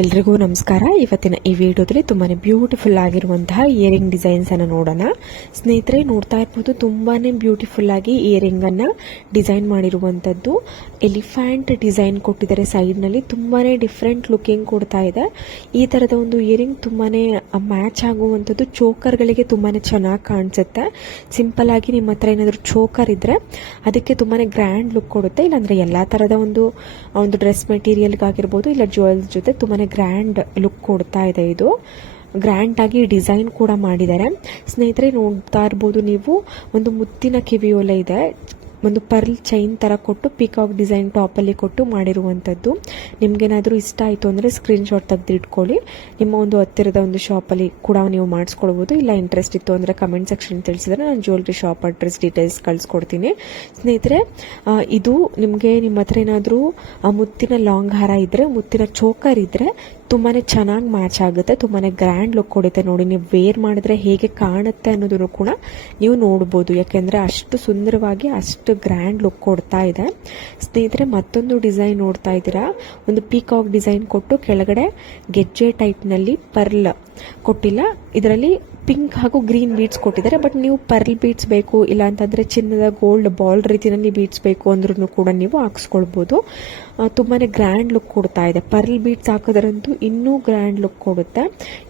ಎಲ್ರಿಗೂ ನಮಸ್ಕಾರ. ಇವತ್ತಿನ ಈ ವಿಡಿಯೋದಲ್ಲಿ ತುಂಬಾನೇ ಬ್ಯೂಟಿಫುಲ್ ಆಗಿರುವಂತಹ ಇಯರಿಂಗ್ ಡಿಸೈನ್ಸ್ ಅನ್ನು ನೋಡೋಣ. ಸ್ನೇಹಿತರೆ, ನೋಡ್ತಾ ಇರಬಹುದು ತುಂಬಾನೇ ಬ್ಯೂಟಿಫುಲ್ ಆಗಿ ಇಯರಿಂಗ್ ಅನ್ನ ಡಿಸೈನ್ ಮಾಡಿರುವಂತದ್ದು. ಎಲಿಫೆಂಟ್ ಡಿಸೈನ್ ಕೊಟ್ಟಿದ್ದಾರೆ ಸೈಡ್ ನಲ್ಲಿ. ತುಂಬಾನೇ ಡಿಫ್ರೆಂಟ್ ಲುಕಿಂಗ್ ಕೊಡ್ತಾ ಇದೆ. ಈ ತರದ ಒಂದು ಇಯರಿಂಗ್ ತುಂಬಾನೇ ಮ್ಯಾಚ್ ಆಗುವಂತದ್ದು. ಚೋಕರ್ ಗಳಿಗೆ ತುಂಬಾನೇ ಚೆನ್ನಾಗಿ ಕಾಣಿಸುತ್ತೆ. ಸಿಂಪಲ್ ಆಗಿ ನಿಮ್ಮ ಹತ್ರ ಏನಾದರೂ ಚೋಕರ್ ಇದ್ರೆ ಅದಕ್ಕೆ ತುಂಬಾನೇ ಗ್ರ್ಯಾಂಡ್ ಲುಕ್ ಕೊಡುತ್ತೆ. ಇಲ್ಲಾಂದ್ರೆ ಎಲ್ಲಾ ತರದ ಒಂದು ಡ್ರೆಸ್ ಮೆಟೀರಿಯಲ್ ಆಗಿರ್ಬೋದು, ಇಲ್ಲ ಜ್ಯುವೆಲ್ಸ್ ಜೊತೆ ತುಂಬಾನೇ ಗ್ರ್ಯಾಂಡ್ ಲುಕ್ ಕೊಡ್ತಾ ಇದೆ. ಇದು ಗ್ರ್ಯಾಂಡ್ ಆಗಿ ಡಿಸೈನ್ ಕೂಡ ಮಾಡಿದ್ದಾರೆ. ಸ್ನೇಹಿತರೆ, ನೋಡ್ತಾ ಇರಬಹುದು ನೀವು, ಒಂದು ಮುತ್ತಿನ ಕಿವಿಯೋಲೆ ಇದೆ. ಒಂದು ಪರ್ಲ್ ಚೈನ್ ತರ ಕೊಟ್ಟು ಪಿಕಾಕ್ ಡಿಸೈನ್ ಟಾಪ್ ಅಲ್ಲಿ ಕೊಟ್ಟು ಮಾಡಿರುವಂತದ್ದು. ನಿಮ್ಗೇನಾದ್ರೂ ಇಷ್ಟ ಆಯ್ತು ಅಂದ್ರೆ ಸ್ಕ್ರೀನ್ ಶಾಟ್ ತೆಗೆದು ಇಟ್ಕೊಳ್ಳಿ. ನಿಮ್ಮ ಒಂದು ಹತ್ತಿರದ ಒಂದು ಶಾಪ್ ಅಲ್ಲಿ ಕೂಡ ನೀವು ಮಾಡಿಸ್ಕೊಳ್ಬಹುದು. ಇಲ್ಲ ಇಂಟ್ರೆಸ್ಟ್ ಇತ್ತು ಅಂದ್ರೆ ಕಮೆಂಟ್ ಸೆಕ್ಷನ್ ತಿಳಿಸಿದ್ರೆ ನಾನು ಜ್ಯುವೆಲ್ರಿ ಶಾಪ್ ಅಡ್ರೆಸ್ ಡೀಟೇಲ್ಸ್ ಕಳ್ಸಿಕೊಡ್ತೀನಿ. ಸ್ನೇಹಿತರೆ, ಇದು ನಿಮ್ಗೆ ನಿಮ್ಮ ಹತ್ರ ಏನಾದ್ರೂ ಮುತ್ತಿನ ಲಾಂಗ್ ಹಾರ ಇದ್ರೆ, ಮುತ್ತಿನ ಚೋಕರ್ ಇದ್ರೆ ತುಂಬಾನೇ ಚೆನ್ನಾಗಿ ಮ್ಯಾಚ್ ಆಗುತ್ತೆ. ತುಂಬಾನೇ ಗ್ರ್ಯಾಂಡ್ ಲುಕ್ ಕೊಡುತ್ತೆ. ನೋಡಿ, ನೀವು ವೇರ್ ಮಾಡಿದ್ರೆ ಹೇಗೆ ಕಾಣುತ್ತೆ ಅನ್ನೋದನ್ನು ಕೂಡ ನೀವು ನೋಡಬಹುದು. ಯಾಕೆಂದ್ರೆ ಅಷ್ಟು ಸುಂದರವಾಗಿ, ಅಷ್ಟು ಗ್ರ್ಯಾಂಡ್ ಲುಕ್ ಕೊಡ್ತಾ ಇದೆ. ಸ್ನೇಹಿತರೆ, ಮತ್ತೊಂದು ಡಿಸೈನ್ ನೋಡ್ತಾ ಇದ್ದೀರಾ. ಒಂದು ಪೀಕಾಕ್ ಡಿಸೈನ್ ಕೊಟ್ಟು ಕೆಳಗಡೆ ಗೆಜ್ಜೆ ಟೈಪ್ ನಲ್ಲಿ ಪರ್ಲ್ ಕೊಟ್ಟಿಲ್ಲ, ಇದರಲ್ಲಿ ಪಿಂಕ್ ಹಾಗೂ ಗ್ರೀನ್ ಬೀಡ್ಸ್ ಕೊಟ್ಟಿದ್ದಾರೆ. ಬಟ್ ನೀವು ಪರ್ಲ್ ಬೀಡ್ಸ್ ಬೇಕು, ಇಲ್ಲ ಅಂತಂದ್ರೆ ಚಿನ್ನದ ಗೋಲ್ಡ್ ಬಾಲ್ ರೀತಿಯಲ್ಲಿ ಬೀಡ್ಸ್ ಬೇಕು ಅಂದ್ರೂ ಕೂಡ ನೀವು ಹಾಕ್ಸ್ಕೊಳ್ಬಹುದು. ತುಂಬಾನೇ ಗ್ರ್ಯಾಂಡ್ ಲುಕ್ ಕೊಡ್ತಾ ಇದೆ. ಪರ್ಲ್ ಬೀಡ್ಸ್ ಹಾಕೋದ್ರಂತೂ ಇನ್ನೂ ಗ್ರ್ಯಾಂಡ್ ಲುಕ್ ಕೊಡುತ್ತೆ.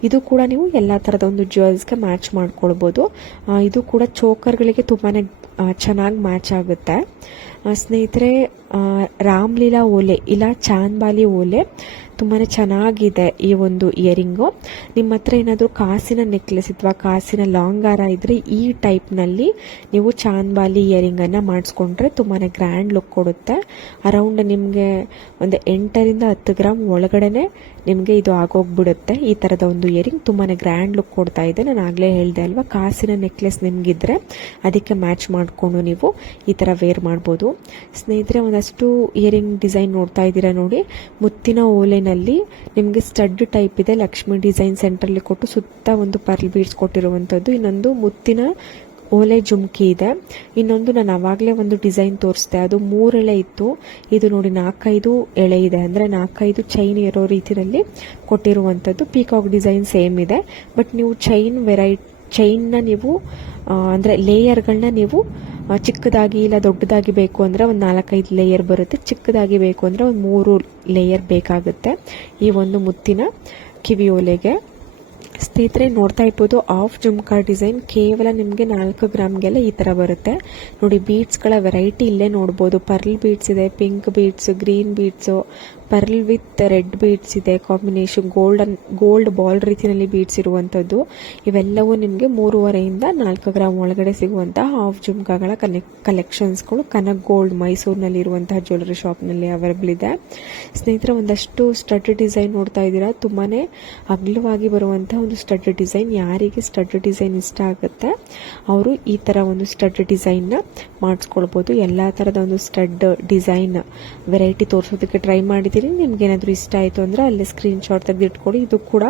ಇದು ಕೂಡ ನೀವು ಎಲ್ಲಾ ತರದ ಒಂದು ಜ್ಯುವೆಲ್ಸ್ಗೆ ಮ್ಯಾಚ್ ಮಾಡ್ಕೊಳ್ಬಹುದು. ಇದು ಕೂಡ ಚೋಕರ್ಗಳಿಗೆ ತುಂಬಾನೇ ಚೆನ್ನಾಗಿ ಮ್ಯಾಚ್ ಆಗುತ್ತೆ. ಸ್ನೇಹಿತರೆ, ರಾಮ್ಲೀಲಾ ಓಲೆ ಇಲ್ಲ ಚಾಂದ್ಬಾಲಿ ಓಲೆ ತುಂಬಾನೇ ಚೆನ್ನಾಗಿದೆ ಈ ಒಂದು ಇಯರಿಂಗು. ನಿಮ್ಮ ಹತ್ರ ಏನಾದರೂ ಕಾಸಿನ ನೆಕ್ಲೆಸ್ ಅಥವಾ ಕಾಸಿನ ಲಾಂಗ್ ಹಾರ ಇದ್ರೆ ಈ ಟೈಪ್ ನಲ್ಲಿ ನೀವು ಚಾಂದ್ಬಾಲಿ ಇಯರಿಂಗ್ ಅನ್ನ ಮಾಡಿಸ್ಕೊಂಡ್ರೆ ತುಂಬಾನೇ ಗ್ರ್ಯಾಂಡ್ ಲುಕ್ ಕೊಡುತ್ತೆ. ಅರೌಂಡ್ ನಿಮ್ಗೆ ಒಂದು 8 ರಿಂದ 10 ಗ್ರಾಮ್ ಒಳಗಡೆನೆ ನಿಮ್ಗೆ ಇದು ಆಗೋಗ್ಬಿಡುತ್ತೆ. ಈ ತರದ ಒಂದು ಇಯರಿಂಗ್ ತುಂಬಾನೇ ಗ್ರ್ಯಾಂಡ್ ಲುಕ್ ಕೊಡ್ತಾ ಇದೆ. ನಾನು ಆಗ್ಲೇ ಹೇಳ್ದೆ ಅಲ್ವಾ, ಕಾಸಿನ ನೆಕ್ಲೆಸ್ ನಿಮ್ಗಿದ್ರೆ ಅದಕ್ಕೆ ಮ್ಯಾಚ್ ಮಾಡ್ಕೊಂಡು ನೀವು ಈ ತರ ವೇರ್ ಮಾಡ್ಬೋದು. ಸ್ನೇಹಿತರೆ, ಒಂದಷ್ಟು ಇಯರಿಂಗ್ ಡಿಸೈನ್ ನೋಡ್ತಾ ಇದ್ದೀರಾ. ನೋಡಿ, ಮುತ್ತಿನ ಓಲೆನಲ್ಲಿ ನಿಮ್ಗೆ ಸ್ಟಡ್ ಟೈಪ್ ಇದೆ. ಲಕ್ಷ್ಮಿ ಡಿಸೈನ್ ಸೆಂಟರ್ ಅಲ್ಲಿ ಕೊಟ್ಟು ಸುತ್ತ ಒಂದು ಪರ್ಲ್ ಬೀಡ್ಸ್ ಕೊಟ್ಟಿರುವಂತದ್ದು. ಇನ್ನೊಂದು ಮುತ್ತಿನ ಓಲೆ ಜುಮ್ಕಿ ಇದೆ. ಇನ್ನೊಂದು ನಾನು ಅವಾಗಲೇ ಒಂದು ಡಿಸೈನ್ ತೋರಿಸ್ದೆ, ಅದು 3 ಎಳೆ ಇತ್ತು. ಇದು ನೋಡಿ 4-5 ಎಳೆ ಇದೆ. ಅಂದ್ರೆ 4-5 ಚೈನ್ ಇರೋ ರೀತಿಯಲ್ಲಿ ಕೊಟ್ಟಿರುವಂತದ್ದು. ಪೀಕಾಕ್ ಡಿಸೈನ್ ಸೇಮ್ ಇದೆ. ಬಟ್ ನೀವು ಚೈನ್ ನ ನೀವು ಅಂದ್ರೆ ಲೇಯರ್ಗಳನ್ನ ನೀವು ಚಿಕ್ಕದಾಗಿ ಇಲ್ಲ ದೊಡ್ಡದಾಗಿ ಬೇಕು ಅಂದ್ರೆ ಒಂದು 4-5 ಲೇಯರ್ ಬರುತ್ತೆ. ಚಿಕ್ಕದಾಗಿ ಬೇಕು ಅಂದ್ರೆ ಒಂದು 3 ಲೇಯರ್ ಬೇಕಾಗುತ್ತೆ ಈ ಒಂದು ಮುತ್ತಿನ ಕಿವಿಯೋಲೆಗೆ. ಸ್ನೇಹಿತರೆ, ನೋಡ್ತಾ ಇರ್ಬೋದು ಆಫ್ ಜುಮ್ಕಾ ಡಿಸೈನ್ ಕೇವಲ ನಿಮಗೆ 4 ಗ್ರಾಮ್ಗೆಲ್ಲ ಈ ತರ ಬರುತ್ತೆ. ನೋಡಿ, ಬೀಡ್ಸ್ ಗಳ ವೆರೈಟಿ ಇಲ್ಲೇ ನೋಡಬಹುದು. ಪರ್ಲ್ ಬೀಡ್ಸ್ ಇದೆ, pink beads, green beads, pearl with red beads ಇದೆ, ಕಾಂಬಿನೇಷನ್ ಗೋಲ್ಡ್ ಬಾಲ್ ರೀತಿಯಲ್ಲಿ ಬೀಡ್ಸ್ ಇರುವಂತದ್ದು. ಇವೆಲ್ಲವೂ ನಿಮಗೆ 3.5 ರಿಂದ 4 ಗ್ರಾಮ್ ಒಳಗಡೆ ಸಿಗುವಂತಹ ಹಾಫ್ ಜುಮ್ಕಾಗಳ ಕಲೆಕ್ಷನ್ಸ್ಗಳು ಕನಕ್ ಗೋಲ್ಡ್ ಮೈಸೂರಿನಲ್ಲಿ ಇರುವಂತಹ ಜ್ಯುವೆಲರಿ ಶಾಪ್ ನಲ್ಲಿ ಅವೈಲೇಬಲ್ ಇದೆ. ಸ್ನೇಹಿತರೆ, ಒಂದಷ್ಟು ಸ್ಟಡ್ ಡಿಸೈನ್ ನೋಡ್ತಾ ಇದ್ದೀರಾ. ತುಂಬಾನೇ ಅಗಲವಾಗಿ ಬರುವಂತಹ ಒಂದು ಸ್ಟಡ್ ಡಿಸೈನ್. ಯಾರಿಗೆ ಸ್ಟಡ್ ಡಿಸೈನ್ ಇಷ್ಟ ಆಗುತ್ತೆ ಅವರು ಈ ತರ ಒಂದು ಸ್ಟಡ್ ಡಿಸೈನ್ ನ ಮಾಡಿಸ್ಕೊಳ್ಬಹುದು. ಎಲ್ಲಾ ತರದ ಒಂದು ಸ್ಟಡ್ ಡಿಸೈನ್ ವೆರೈಟಿ ತೋರಿಸೋದಕ್ಕೆ ಟ್ರೈ ಮಾಡಿದ್ದೀನಿ. ನಿಮ್ಗೆ ಏನಾದರೂ ಇಷ್ಟ ಆಯ್ತು ಅಂದ್ರೆ ಅಲ್ಲೇ ಸ್ಕ್ರೀನ್ ಶಾಟ್ ತೆಗೆದಿಟ್ಕೊಳ್ಳಿ. ಇದು ಕೂಡ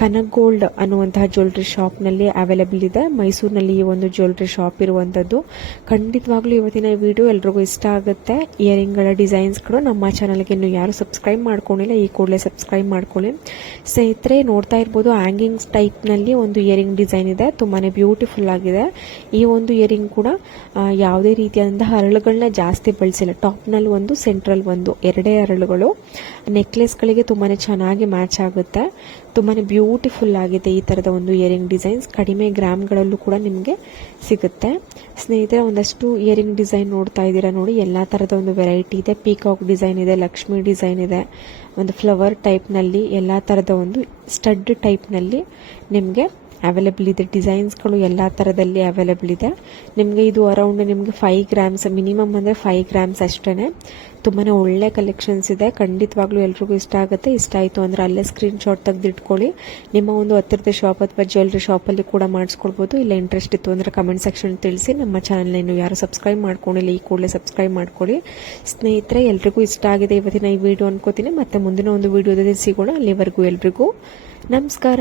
ಕನಕ್ ಗೋಲ್ಡ್ ಅನ್ನುವಂತಹ ಜ್ಯುವೆಲರಿ ಶಾಪ್ ನಲ್ಲಿ ಅವೈಲೇಬಲ್ ಇದೆ. ಮೈಸೂರಿನಲ್ಲಿ ಈ ಒಂದು ಜ್ಯುವೆಲರಿ ಶಾಪ್ ಇರುವಂತದ್ದು. ಖಂಡಿತವಾಗ್ಲೂ ಇವತ್ತಿನ ವಿಡಿಯೋ ಎಲ್ರಿಗೂ ಇಷ್ಟ ಆಗುತ್ತೆ. ಇಯರಿಂಗ್ ಗಳ ಡಿಸೈನ್ಸ್ ಗಳು ನಮ್ಮ ಚಾನಲ್ಗೆ ಇನ್ನು ಯಾರು ಸಬ್ಸ್ಕ್ರೈಬ್ ಮಾಡ್ಕೊಂಡಿಲ್ಲ, ಈ ಕೂಡಲೇ ಸಬ್ಸ್ಕ್ರೈಬ್ ಮಾಡ್ಕೊಳ್ಳಿ. ಸ್ನೇಹಿತರೆ, ನೋಡ್ತಾ ಇರ್ಬೋದು ಹ್ಯಾಂಗಿಂಗ್ ಟೈಪ್ ನಲ್ಲಿ ಒಂದು ಇಯರಿಂಗ್ ಡಿಸೈನ್ ಇದೆ. ತುಂಬಾನೇ ಬ್ಯೂಟಿಫುಲ್ ಆಗಿದೆ. ಈ ಒಂದು ಇಯರಿಂಗ್ ಕೂಡ ಯಾವುದೇ ರೀತಿಯಾದಂತಹ ಹರಳುಗಳನ್ನ ಜಾಸ್ತಿ ಬಳಸಿಲ್ಲ. ಟಾಪ್ ನಲ್ಲಿ ಒಂದು, ಸೆಂಟ್ರಲ್ ಒಂದು, 2 ಹರಳುಗಳು. ನೆಕ್ಲೆಸ್ ಗಳಿಗೆ ತುಂಬಾನೇ ಚೆನ್ನಾಗಿ ಮ್ಯಾಚ್ ಆಗುತ್ತೆ. ತುಂಬಾನೇ ಬ್ಯೂಟಿಫುಲ್ ಆಗಿದೆ ಈ ತರದ ಒಂದು ಇಯರಿಂಗ್ ಡಿಸೈನ್ಸ್. ಕಡಿಮೆ ಗ್ರಾಮ್ಗಳಲ್ಲೂ ಕೂಡ ನಿಮಗೆ ಸಿಗುತ್ತೆ. ಸ್ನೇಹಿತರೆ, ಒಂದಷ್ಟು ಇಯರಿಂಗ್ ಡಿಸೈನ್ ನೋಡ್ತಾ ಇದ್ದೀರಾ. ನೋಡಿ, ಎಲ್ಲಾ ತರದ ಒಂದು ವೆರೈಟಿ ಇದೆ. ಪೀಕಾಕ್ ಡಿಸೈನ್ ಇದೆ, ಲಕ್ಷ್ಮಿ ಡಿಸೈನ್ ಇದೆ, ಒಂದು ಫ್ಲವರ್ ಟೈಪ್ ನಲ್ಲಿ, ಎಲ್ಲಾ ತರದ ಒಂದು ಸ್ಟಡ್ ಟೈಪ್ ನಲ್ಲಿ ನಿಮಗೆ ಅವೈಲೇಬಲ್ ಇದೆ. ಡಿಸೈನ್ಸ್ಗಳು ಎಲ್ಲಾ ತರದಲ್ಲಿ ಅವೈಲೇಬಲ್ ಇದೆ. ನಿಮಗೆ ಇದು ಅರೌಂಡ್ ನಿಮಗೆ 5 ಗ್ರಾಮ್ಸ್ ಮಿನಿಮಮ್ ಅಂದ್ರೆ 5 ಗ್ರಾಮ್ಸ್ ಅಷ್ಟೇನೆ. ತುಂಬಾನೇ ಒಳ್ಳೆ ಕಲೆಕ್ಷನ್ಸ್ ಇದೆ. ಖಂಡಿತವಾಗ್ಲೂ ಎಲ್ರಿಗೂ ಇಷ್ಟ ಆಗುತ್ತೆ. ಇಷ್ಟ ಆಯ್ತು ಅಂದ್ರೆ ಅಲ್ಲೇ ಸ್ಕ್ರೀನ್ ಶಾಟ್ ತೆಗೆದಿಟ್ಕೊಳ್ಳಿ. ನಿಮ್ಮ ಒಂದು ಹತ್ತಿರದ ಶಾಪ್ ಅಥವಾ ಜ್ಯುವೆಲರಿ ಶಾಪ್ ಅಲ್ಲಿ ಕೂಡ ಮಾಡಿಸ್ಕೊಳ್ಬಹುದು. ಇಲ್ಲ ಇಂಟ್ರೆಸ್ಟ್ ಇತ್ತು ಅಂದ್ರೆ ಕಮೆಂಟ್ ಸೆಕ್ಷನ್ ತಿಳಿಸಿ. ನಮ್ಮ ಚಾನಲ್ ಇನ್ನು ಯಾರು ಸಬ್ಸ್ಕ್ರೈಬ್ ಮಾಡ್ಕೊಂಡಿಲ್ಲ, ಈ ಕೂಡಲೇ ಸಬ್ಸ್ಕ್ರೈಬ್ ಮಾಡ್ಕೊಳ್ಳಿ. ಸ್ನೇಹಿತರೆ, ಎಲ್ರಿಗೂ ಇಷ್ಟ ಆಗಿದೆ ಇವತ್ತಿನ ಈ ವಿಡಿಯೋ ಅನ್ಕೋತೀನಿ. ಮತ್ತೆ ಮುಂದಿನ ಒಂದು ವಿಡಿಯೋದಲ್ಲಿ ಸಿಗೋಣ. ಅಲ್ಲಿವರೆಗೂ ಎಲ್ರಿಗೂ ನಮಸ್ಕಾರ.